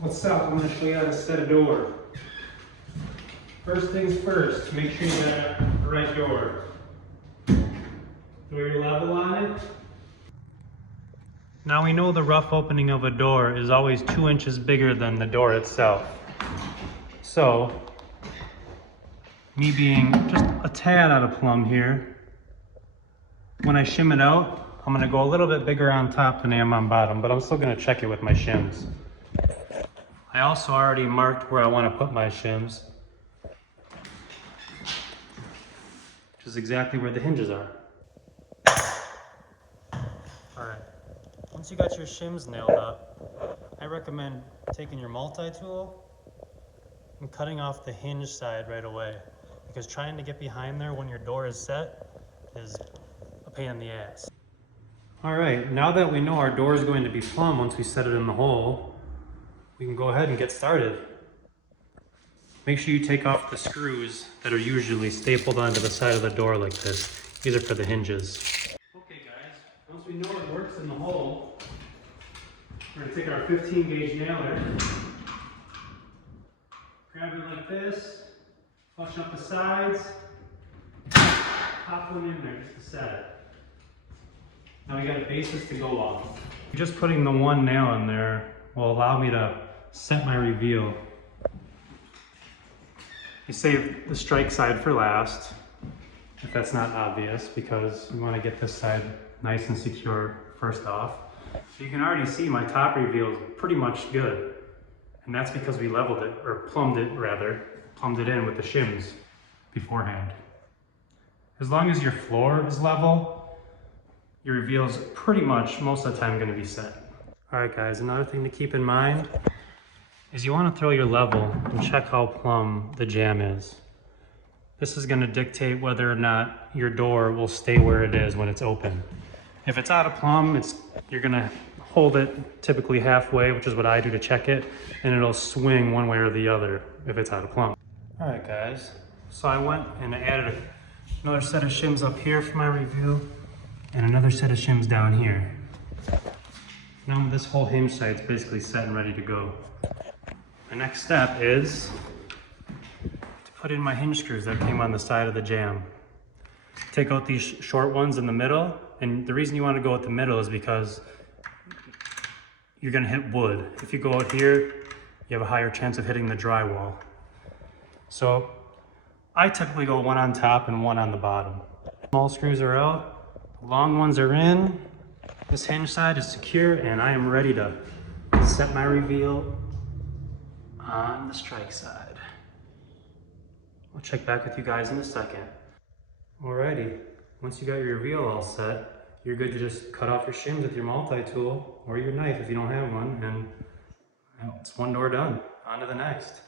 What's up? I'm going to show you how to set a door. First things first, make sure you got the right door. Throw your level on it. Now we know the rough opening of a door is always 2 inches bigger than the door itself. So, me being just a tad out of plumb here, when I shim it out, I'm going to go a little bit bigger on top than I am on bottom, but I'm still going to check it with my shims. I also already marked where I want to put my shims, which is exactly where the hinges are. Alright, once you got your shims nailed up, I recommend taking your multi-tool and cutting off the hinge side right away, because trying to get behind there when your door is set is a pain in the ass. Alright, now that we know our door is going to be plumb once we set it in the hole, we can go ahead and get started. Make sure you take off the screws that are usually stapled onto the side of the door like this. These are for the hinges. Okay guys, once we know it works in the hole, we're going to take our 15 gauge nailer, grab it like this, flush up the sides, pop one in there just to set it. Now we got a basis to go off. Just putting the one nail in there will allow me to set my reveal. You save the strike side for last, if that's not obvious, because you want to get this side nice and secure first off. So you can already see my top reveal is pretty much good. And that's because we leveled it, or plumbed it in with the shims beforehand. As long as your floor is level, your reveal is pretty much most of the time going to be set. Alright guys, another thing to keep in mind is you want to throw your level and check how plumb the jamb is. This is going to dictate whether or not your door will stay where it is when it's open. If it's out of plumb, you're going to hold it typically halfway, which is what I do to check it, and it'll swing one way or the other if it's out of plumb. Alright guys, so I went and added another set of shims up here for my reveal, and another set of shims down here. Now this whole hinge side's basically set and ready to go. The next step is to put in my hinge screws that came on the side of the jamb. Take out these short ones in the middle, and the reason you want to go with the middle is because you're going to hit wood. If you go out here, you have a higher chance of hitting the drywall. So I typically go one on top and one on the bottom. Small screws are out, the long ones are in, this hinge side is secure, and I am ready to set my reveal on the strike side. I'll check back with you guys in a second. Alrighty, once you got your reveal all set, you're good to just cut off your shims with your multi-tool or your knife if you don't have one, and well, it's one door done. On to the next.